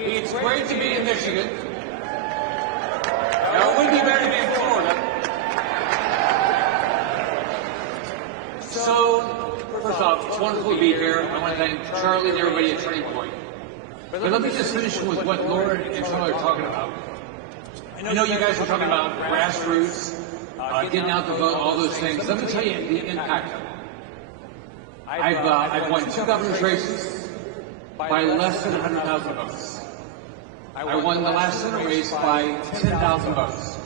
It's great to be in Michigan. Now, it would be better to be in Florida. So, first off, it's wonderful to be here. I want to thank Charlie and everybody at Turning Point. But let me just finish with what Laura and Charlie are talking about. I know you guys are talking about grassroots, getting out the vote, all those things. Let me tell you the impact of it. I've won 2 governor's races by less than 100,000 votes. I won the last Senate race by 10,000 votes.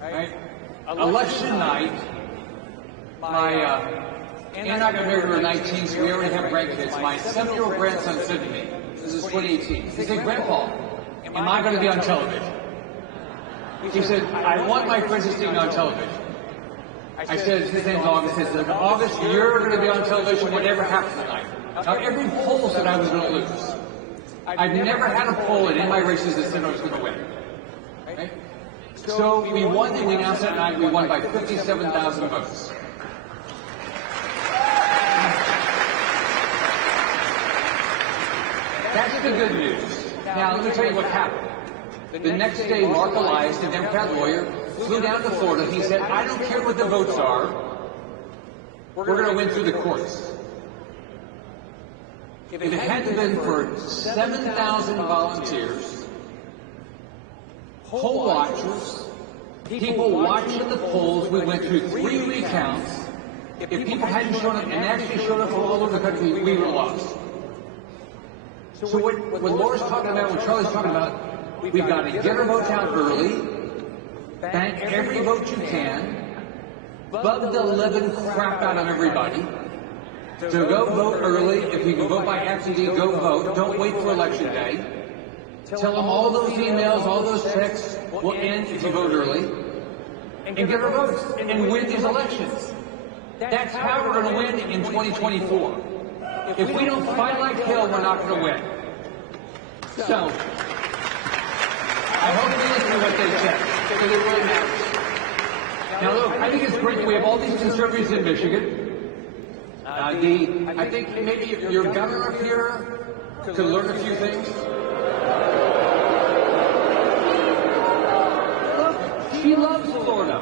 Right? Election night, my Ann and I got married when we were 19, so we already have grandkids. My 7-year-old grandson said to me, this is 2018, he said, Grandpa, am I going to be on television? He said, I want my princess to be on television. I said, his name's August. He said, August, you're going to be on television whatever happens tonight. Now, every poll said I was going to lose. I've never had a poll in any of my races that said I was going to win. Right? So we won, and we announced that night we won by 57,000 votes. That's the good news. Now, let me tell you what happened. The next day, Mark Elias, the Democrat lawyer, flew down to Florida. He said, I don't care what the votes are. We're going to win through the courts. If it hadn't been for 7,000 volunteers, poll watchers, people watching the polls, we went through 3 recounts. If people hadn't shown up, and actually showed up from all over the country, we would have lost. So what Laura's talking about, what Charlie's talking about, we've got to get our votes out early, bank every vote you can, bug the living crap out of everybody, to go vote early. If you can vote by absentee, go vote. Don't wait for election day. Tell them all those emails, all those texts will end if you vote early, and get our votes and win these elections. That's how we're going to win in 2024. If we don't fight like hell, we're not going to win. So, I hope you listen to what they said, because it really matters. Now look, I think it's great that we have all these conservatives in Michigan. I think maybe your governor up here could learn a few things. Look, she loves Florida.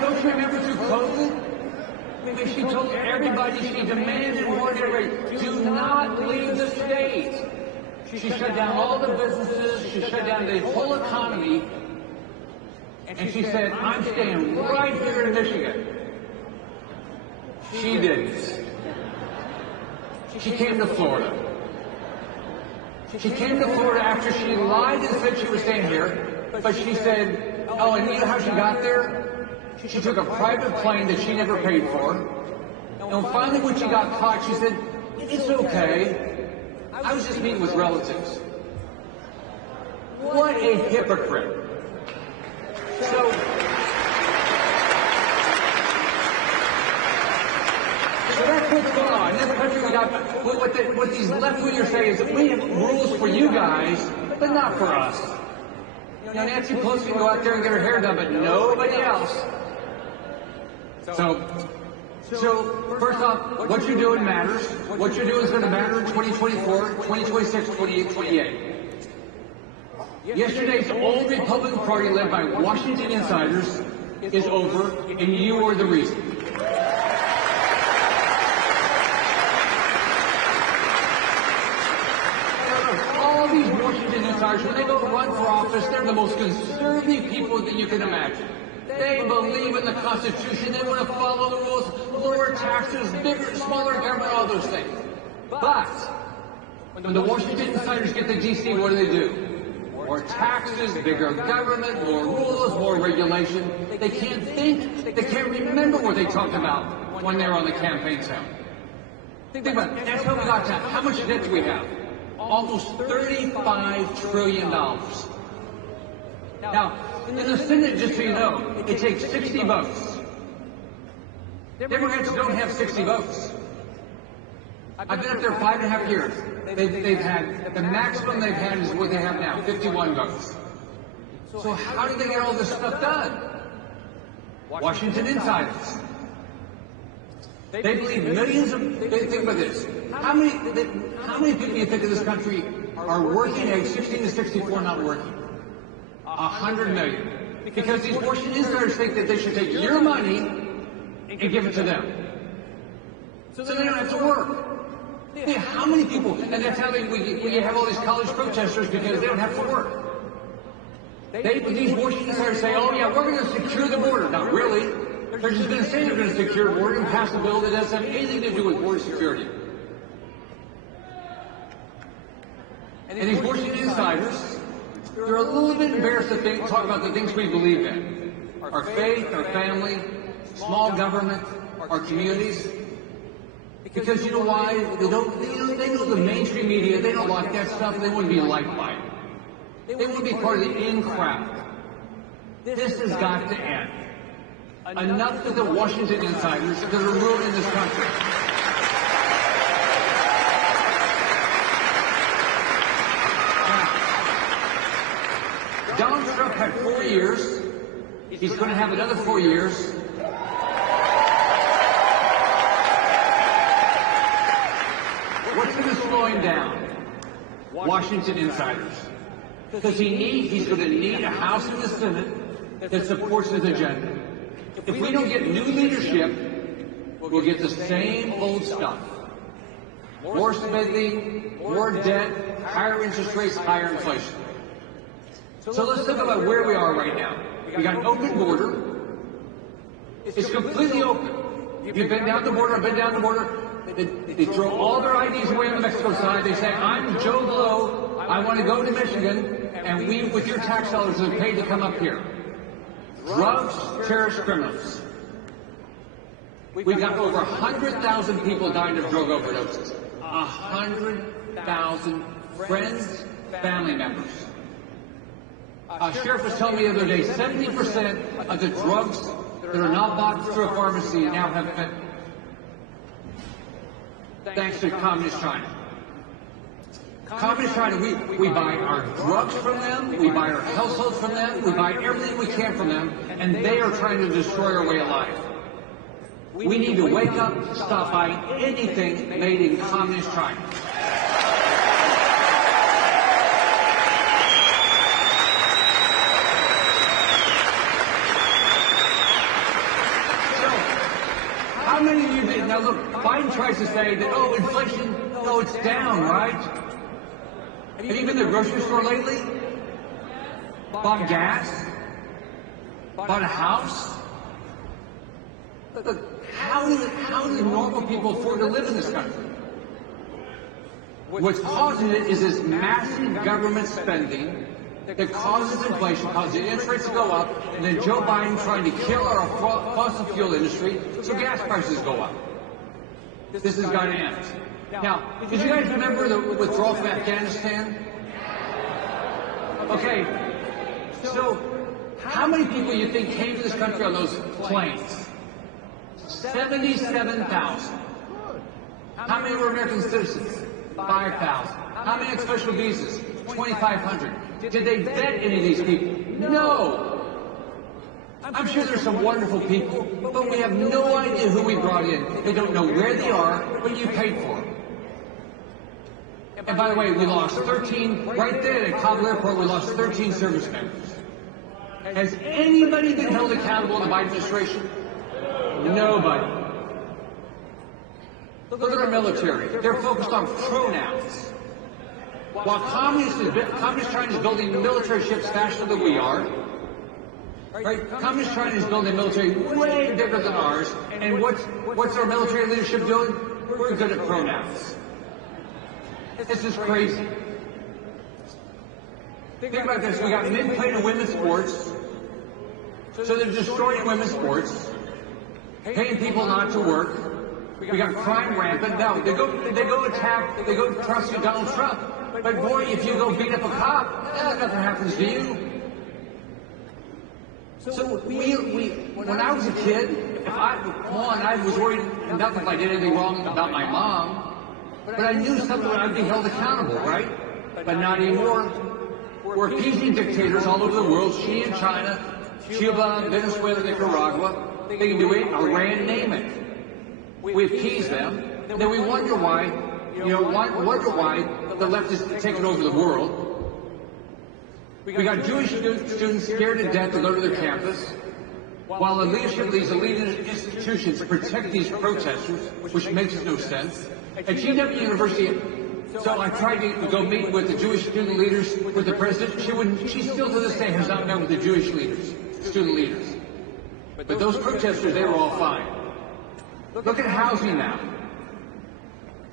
Don't you remember through COVID? She told everybody, she demanded and warned everybody, do not leave the state. She shut down all the businesses, she shut down the whole economy, and she said, I'm staying right here in Michigan. She didn't. She came to Florida. She came to Florida after she lied and said she was staying here, but she said, oh, and you know how she got there? She took a private plane that she never paid for. And finally, when she got caught, she said, it's okay. I was just meeting with relatives. What a hypocrite. So that's what's going on. In this country, we got, what these left-wingers say is that we have rules for you guys, but not for us. Now, Nancy Pelosi can go out there and get her hair done, but nobody else. So, first off, what you're doing matters. What you're doing is going to matter in 2024, 2026, 28, 28. Yesterday's old Republican Party led by Washington insiders is over, and you are the reason. All these Washington insiders, when they go run for office, they're the most conservative people that you can imagine. They believe in the Constitution. They want to follow the rules, lower taxes, bigger, smaller government, all those things. But when the Washington insiders get to D.C., what do? More taxes, bigger government, more rules, more regulation. They can't think. They can't remember what they talked about when they were on the campaign trail. Think about it. That's how we got to. How much debt do we have? Almost $35 trillion. Now, in the Senate, just so you know, it takes 60 votes. Democrats don't have 60 votes. I've been up there 5.5 years. They've had, the maximum they've had is what they have now, 51 votes. So how did they get all this stuff done? Washington insiders. They believe think about this. How many people do you think in this country are working age 16 to 64 not working? 100 million. Because these Washington insiders think that they should take your money and give it to them. So they don't have to work. Yeah, how many people, and that's how we have all these college protesters because they don't have to work. These Washington insiders say, oh yeah, we're going to secure the border. Not really. They're just going to say they're going to secure the border and pass a bill that doesn't have anything to do with border security. And these Washington insiders, they're a little bit embarrassed to talk about the things we believe in. Our faith, our family, small government, our communities. Because you know why? They know the mainstream media, they don't like that stuff, they wouldn't be liked by it. They wouldn't be part of the in crowd. This has got to end. Enough of the Washington insiders that are ruling this country. Donald Trump had 4 years. He's going to have another 4 years. What's going to slow him down? Washington insiders. Because he's going to need a House and a Senate that supports his agenda. If we don't get new leadership, we'll get the same old stuff. More spending, more debt, higher interest rates, higher inflation. So let's think about where we are right now. We got an open border. It's completely open. You've been down the border, I've been down the border. They throw all their IDs away on the Mexico side. They say, I'm Joe Blow. I want to go to Michigan, and we, with your tax dollars, are paid to come up here. Drugs, terrorist criminals. We've got over 100,000 people dying of drug overdoses. 100,000 friends, family members. A sheriff was telling me the other day, 70% of the drugs that are not bought through a pharmacy now have fentanyl. Thanks to Communist China. Communist China, we buy our drugs from them, we buy our households from them, we buy everything we can from them, and they are trying to destroy our way of life. We need to wake up, stop buying anything made in Communist China. How many of you think, now look, Biden tries to say that, oh, inflation, no, it's down, right? Have you been to the grocery store lately? Bought gas? Bought a house? Look, how do normal people afford to live in this country? What's causing it is this massive government spending that causes inflation, causes interest rates to go up, and then Joe Biden trying to kill our fossil fuel industry, so gas prices go up. This has got to end. Now, did you guys remember the withdrawal from Afghanistan? Okay, so how many people you think came to this country on those planes? 77,000. How many were American citizens? 5,000. How many had special visas? 2,500. Did they vet any of these people? No. I'm sure there's some wonderful people, but we have no idea who we brought in. They don't know where they are, what you paid for them. And by the way, we lost 13, right there at Kabul Airport, we lost 13 service members. Has anybody been held accountable in the Biden administration? Nobody. Look at our military. They're focused on pronouns. While Communist China is building military ships faster than we are, right? Communist China is building a military way bigger than ours, and what's our military leadership doing? We're good at pronouns. This is crazy. Think about this. We got men playing in women's sports, so they're destroying women's sports, paying people not to work. We got crime rampant. Now they go prosecute Donald Trump. But boy, if you go beat up a cop, nothing happens to you. So when I was a kid, I was worried not that I did anything wrong about my mom, but I knew something I'd be held accountable, right? But not anymore. We're appeasing dictators all over the world, Xi in China, Cuba, Venezuela, Nicaragua. They can do it, Iran, name it. we appease them, and then we wonder why, the left is taking over the world. We got Jewish students scared to death to go to their campus, while the leadership of these elite institutions protect these protesters, which makes no sense. At GW University, so I tried to go meet with the Jewish student leaders, with the president. She still to this day has not met with the Jewish student leaders. But those protesters, they were all fine. Look at housing now.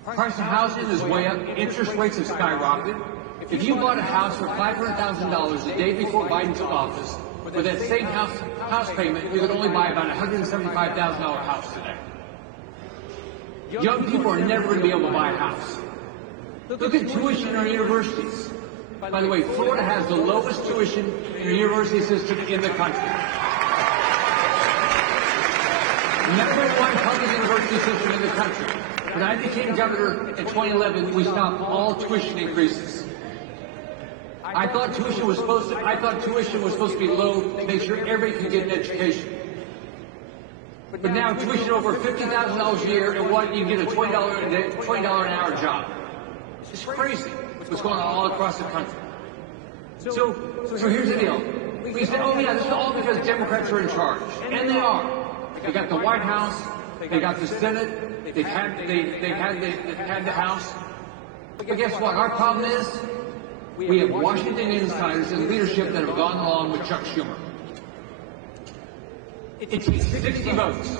Price of housing is way up. Interest rates have skyrocketed. If you bought a house for $500,000 the day before Biden took office, with that same house payment, you could only buy about a $175,000 house today. Young people are never going to be able to buy a house. Look at tuition in our universities. By the way, Florida has the lowest tuition in the university system in the country. Number one public university system in the country. When I became governor in 2011, we stopped all tuition increases. I thought tuition was supposed to be low to make sure everybody could get an education. But now tuition over $50,000 a year, and what you get a $20 an hour job. It's crazy what's going on all across the country. So here's the deal. We say, oh yeah, this is all because Democrats are in charge, and they are. They got the White House, they got the Senate, they've had the House. But guess what? Our problem is we have Washington insiders and leadership that have gone along with Chuck Schumer. It's 60 votes.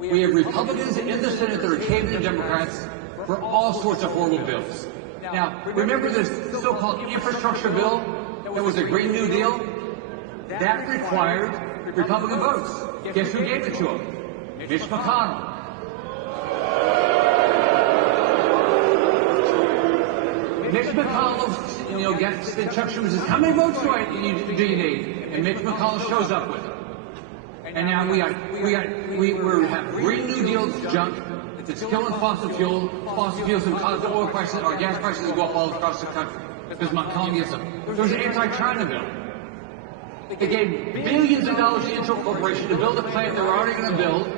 We have Republicans in the Senate that are caving to Democrats for all sorts of horrible bills. Now, remember this so-called infrastructure bill that was a Green New Deal? That required Republican votes. Guess who gave it to him? Mitch McConnell. Mitch McConnell, gets Chuck Schumer says, how many votes do you need? And Mitch McConnell shows up with it. And now we have Green New Deal junk that's killing fossil fuels and causing oil prices, or gas prices to go up all across the country. Because McConnell gives them. There was an anti-China bill. They gave billions of dollars to Intel Corporation to build a plant they were already going to build.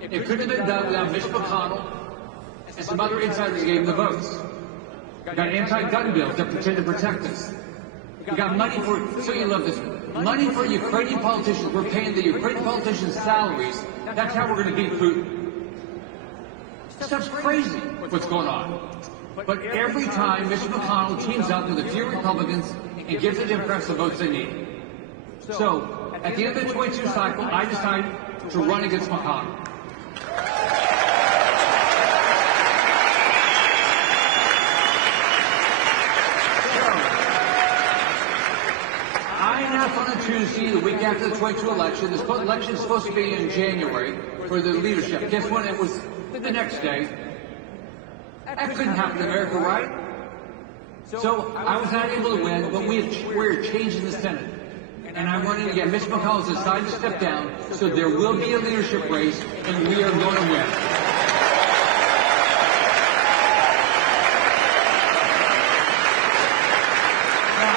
It couldn't have been done without Mitch McConnell and some other insiders gave them the votes. We got anti-gun bills that pretend to protect us. We got money for, so you love this, money for Ukrainian politicians. We're paying the Ukrainian politicians' salaries. That's how we're going to beat Putin. Stuff's crazy what's going on. But every time Mitch McConnell teams up with a few Republicans and gives the Democrats the votes they need. So, at the end of the 22 cycle, I decided to run against McConnell. I announced on a Tuesday, the week after the 22 election, this election is supposed to be in January for the leadership. Guess what? It was the next day. That couldn't happen in America, right? So I was not able to win, but we're changing the Senate. And I'm running again. Mitch McConnell has decided to step down, so there will be a leadership race, and we are going to win. Now,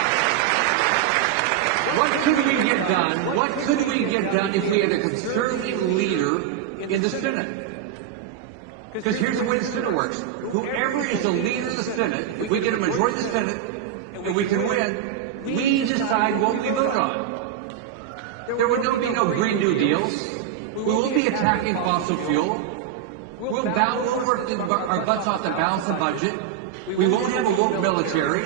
what could we get done? What could we get done if we had a conservative leader in the Senate? Because here's the way the Senate works. Whoever is the leader of the Senate, we get a majority of the Senate, and we can win. We decide what we vote on. There will be no Green New Deals. We won't be attacking fossil fuel. We'll work our butts off to balance the budget. We won't have a woke military.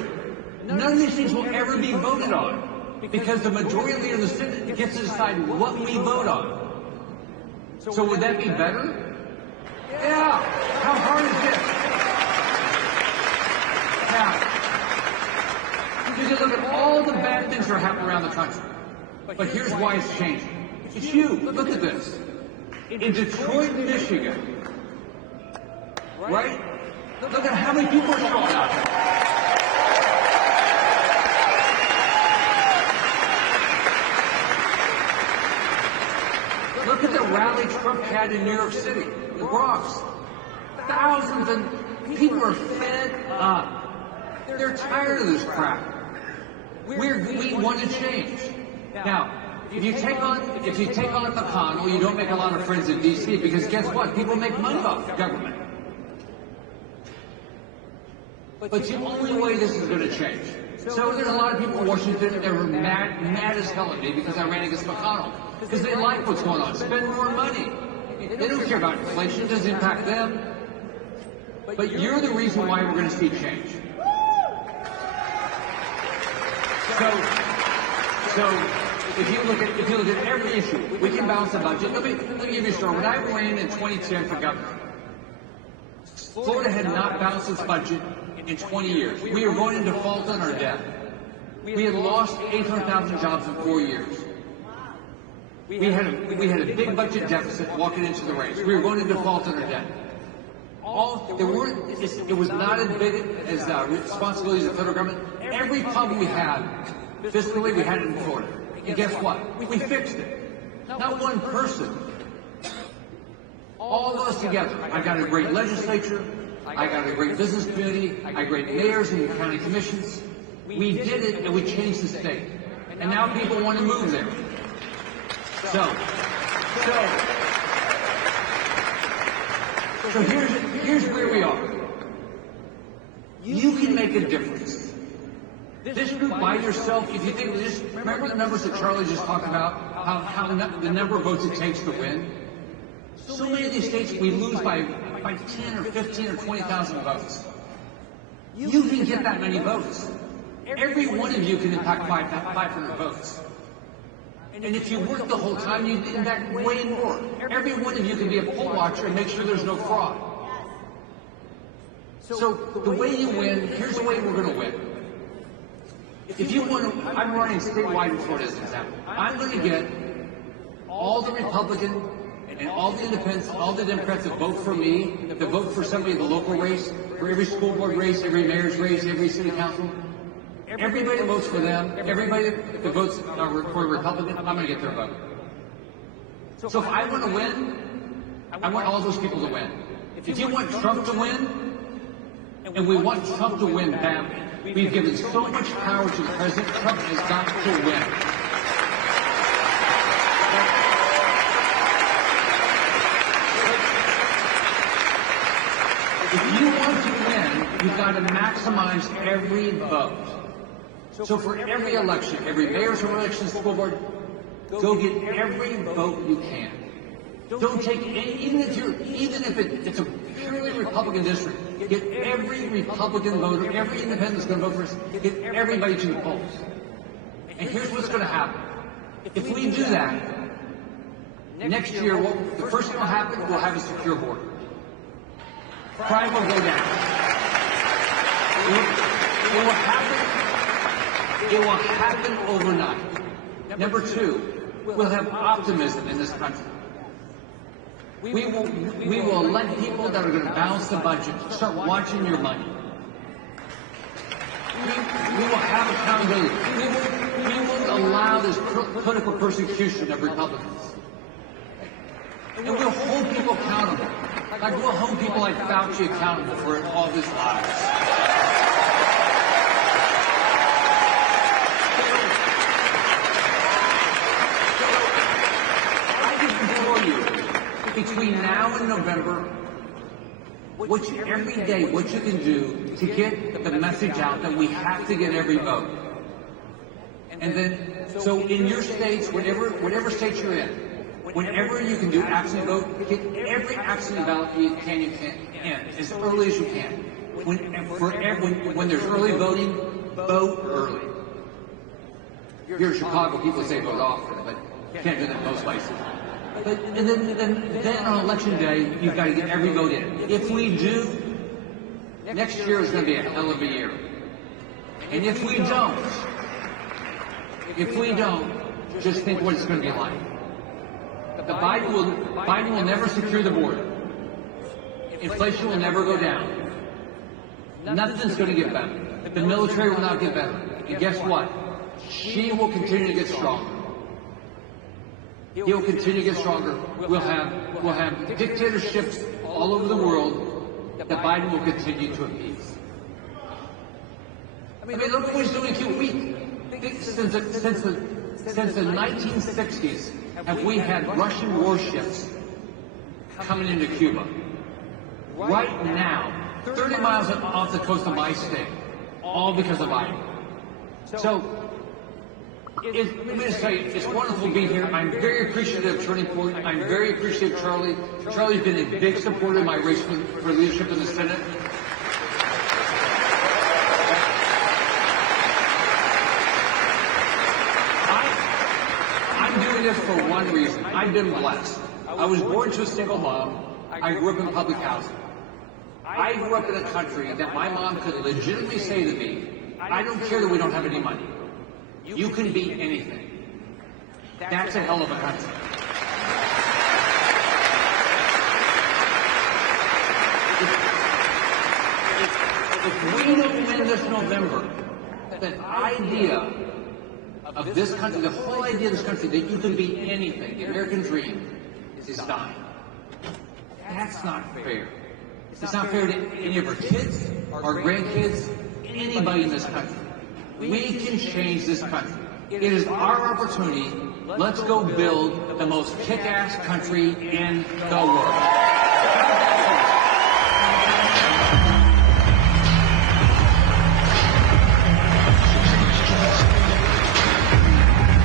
None of these things will ever be voted on because the majority leader of the Senate gets to decide what we vote on. So would that be better? Yeah. How hard is this? Now, because you look at all the bad things that are happening around the country. But here's why it's changing. It's you. Look at this. In Detroit, Michigan, right? Look at how many people are showing out there. Look at the rally Trump had in New York City, the Bronx. Thousands of people are fed up. They're tired of this crap. We want to change. Now, if you take on a McConnell, you don't make a lot of friends in D.C. because guess what? People make money off government. But the only way this is going to change. So there's a lot of people in Washington that were mad as hell at me because I ran against McConnell. Because they like what's going on. Spend more money. They don't care about inflation. It doesn't impact them. But you're the reason why we're going to see change. So if you look at every issue, we can balance the budget. Let me give you a story. When I ran in 2010 for governor, Florida had not balanced its budget in 20 years. We were going into default on our debt. We had lost 800,000 jobs in 4 years. We had a big budget deficit walking into the race. We were going into default on our debt. It was not as big as responsibilities of the federal government. Every problem we had, fiscally, we had it in Florida. And guess what? We fixed it. Not one person. All of us together. I got a great legislature. I got a great business community. I got great mayors and county commissions. We did it and we changed the state. And now people want to move there. So here's where we are. You can make a difference. This group by yourself, if you think, just remember the numbers that Charlie just talked about, how the number of votes it takes to win. So many of these states we lose by 10 or 15 or 20,000 votes. You can get that many votes. Every one of you can impact 500 votes. And if you work the whole time, you impact way more. Every one of you can be a poll watcher and make sure there's no fraud. So the way you win, here's the way we're going to win. If you want to, I'm running statewide in Florida as an example. I'm going to get all the Republican and all the independents, all the Democrats that vote for me, that vote for somebody in the local race, for every school board race, every mayor's race, every city council. Everybody that votes for them, everybody that votes for a Republican, I'm going to get their vote. So if I want to win, I want all those people to win. If you want Trump to win, and we want Trump to win badly, we've given so much power to the president, Trump has got to win. If you want to win, you've got to maximize every vote. So for every election, every mayor's election, school board, go get every vote you can. Don't take any, even if it's a purely Republican district, get every Republican voter, every independent that's going to vote for us, get everybody to the polls. And here's what's going to happen. If we do that, next year, the first thing will happen, we'll have a secure border. Crime will go down. It will happen overnight. Number two, we'll have optimism in this country. We will elect people that are going to balance the budget, start watching your money. We will have accountability. We won't allow this political persecution of Republicans. And we'll hold people accountable. Like we'll hold people like Fauci accountable for all these lies. Between now and November, every day, what you can do to get the message out that we have to get every vote. And then, so in your states, whatever state you're in, whenever you can do absentee vote, get every absentee ballot you can in as early as you can. When there's early voting, vote early. Here in Chicago, people say vote often, but you can't do that in most places. And then on election day, you've got to get every vote in. If we do, next year is going to be a hell of a year. And if we don't, just think what it's going to be like. Biden will never secure the border. Inflation will never go down. Nothing's going to get better. The military will not get better. And guess what? She will continue to get stronger. He will continue to get stronger. We'll have dictatorships all over the world that Biden will continue to appease. I mean, look what he's doing 2 weeks. Since Since the 1960s, have we had Russian warships coming into Cuba? Right now, 30 miles off the coast of my state, all because of Biden. So, let me just tell you, it's wonderful to be here. I'm very appreciative of Turning Point. I'm very appreciative of Charlie. Charlie's been a big supporter of my race for leadership in the Senate. I'm doing this for one reason. I've been blessed. I was born to a single mom. I grew up in public housing. I grew up in a country that my mom could legitimately say to me, I don't care that we don't have any money. You can be anything. That's a hell of a country. If we don't win this November, the idea of this country, the whole idea of this country, that you can be anything, the American dream, is dying. That's not fair. It's not fair to any of our kids, our grandkids, anybody in this country. We can change this country. It is our opportunity. Let's go build the most kick-ass country in the world.